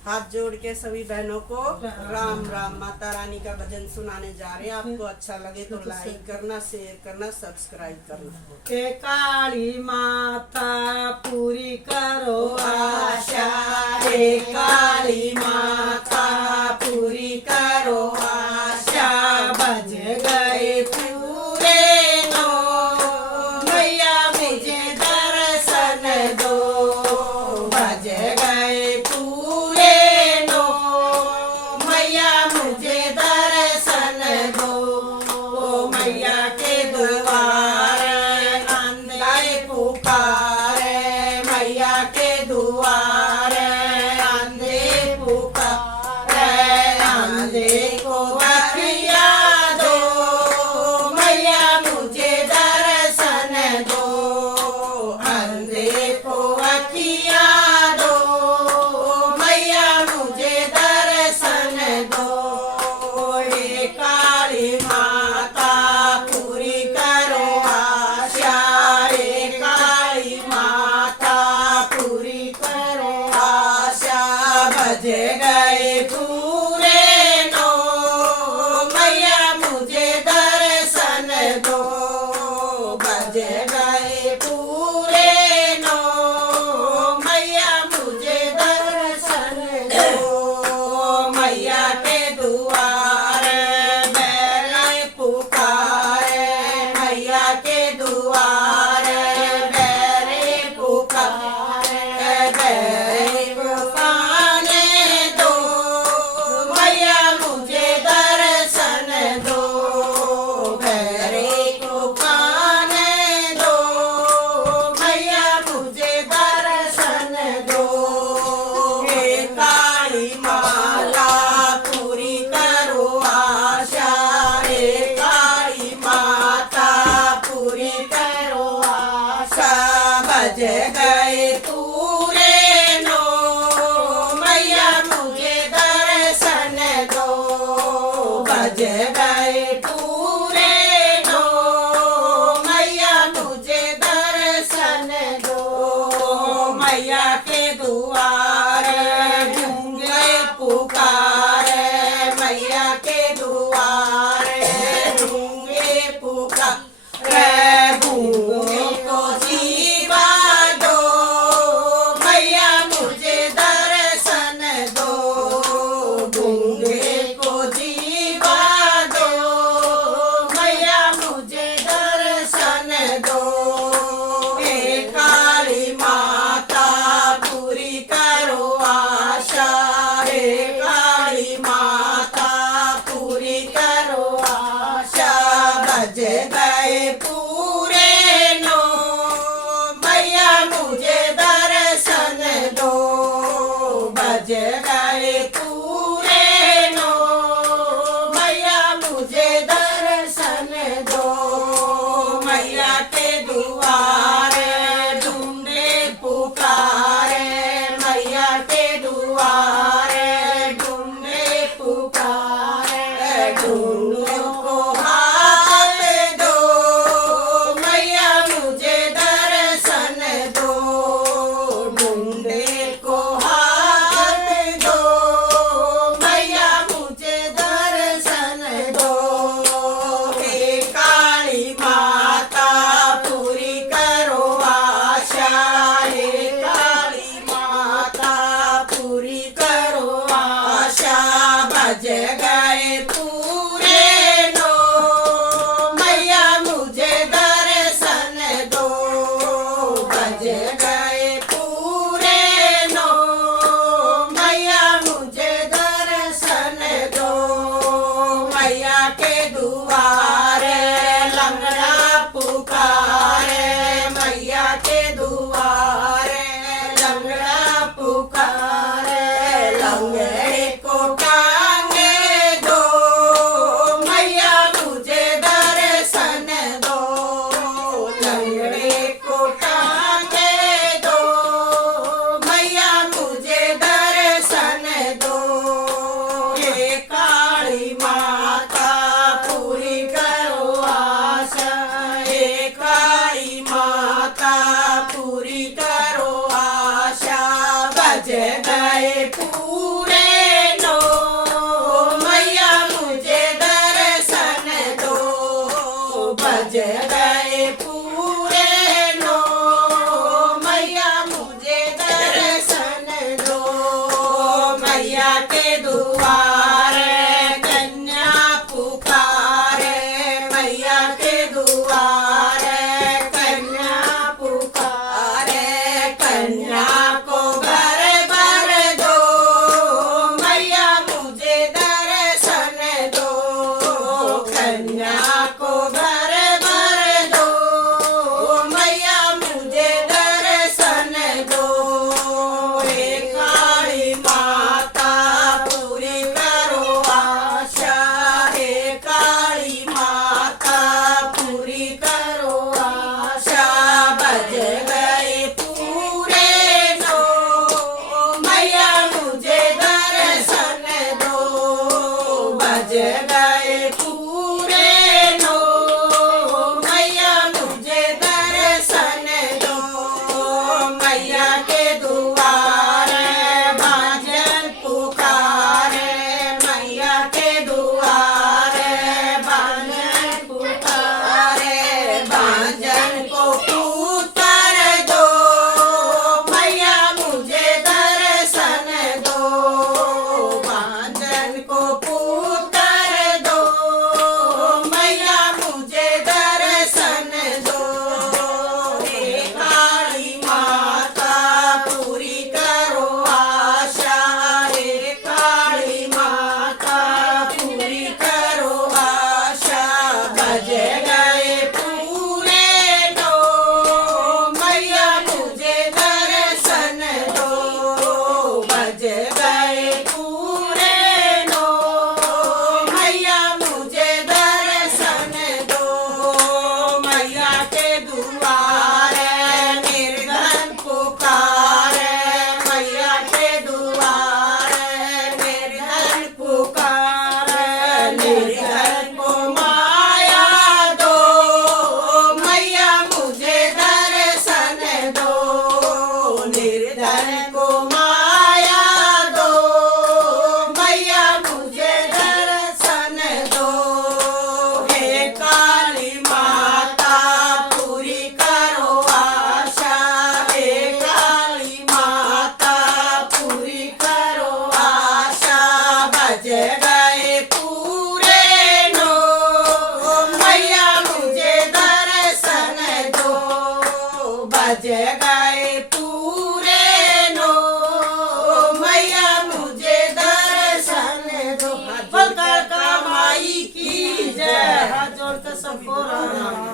हाथ जोड़ के सभी बहनों को राम राम। माता रानी का भजन सुनाने जा रहे हैं। आपको अच्छा लगे तो लाइक करना, शेयर करना, सब्सक्राइब करना। के काली माता पूरी करो आशा, हे काली माता पूरी करो आशा। बज गए पूरे नो, मैया मुझे दर्शन दो। बज गए पूरे नो, मैया मुझे दर्शन दो। ओ मैया के द्वार आंदे पुकारे, मैया के द्वार आंदे पुकारे। आंदे को बखिया दो, मैया मुझे दर्शन दो। आंदे को बखिया दो, मैया मुझे दर्शन दो। हे काली माता पूरी करो आशा, हे काली माता पूरी करो आशा। बज गए पूरे नो, मैया मुझे दर्शन दो। बज गए पूरे नो, मैया मुझे दर्शन दो। मैया के द्वार बैल पुकारे, मैया के द्वार बैल पुकारे। बैल पुकारे दो, मैया मुझे दर्शन दो। बैल पुकारे दो, मैया मुझे दर्शन दो। हे काली माता पूरी करो आशा, हे काली माता पूरी करो आशा। बज गए पूरे नो, मैया मुझे दर्शन दो। बज गए पूरे नो, मैया मुझे दर्शन दो। मैया के द्वार गूंगे पुकारे, मैया के द्वार गूंगे पुकारे। गूंगे को जीवा दो, मैया मुझे दर्शन दो। गूंगे को जीवा दो, मैया मुझे दर्शन दो। हे काली माता पूरी करो आशा, हे काली माता पूरी करो आशा। बज गए पूरे नो, मैया मुझे दर्शन दो। बज गए पूरे नो, मैया मुझे दर्शन दो। मैया के द्वार ढूंढे पुकारे, मैया के द्वार ढूंढे पुकारे। ढूंढो को हाथ दो, मैया मुझे दर्शन दो। ढूंढे को हाथ दो, मैया मुझे दर्शन दो। हे काली माता पूरी करो आशा, हे काली माता पूरी करो आशा। बज गए पूरे नो, मैया मुझे दर्शन दो। बज गए पूरे नो, मैया मुझे दर्शन दो। मैया के द्वार लंगड़ा पुकारे, मैया के द्वार लंगड़ा पुकारे। लंगड़े को टांगे दो, मैया मुझे दर्शन दो। लंगड़े को टांगे दो, मैया मुझे दर्शन दो। हे काली माता पूरी करो आशा, हे काली माता पूरी करो आशा। बज गए पूरे और तो सबको राम राम।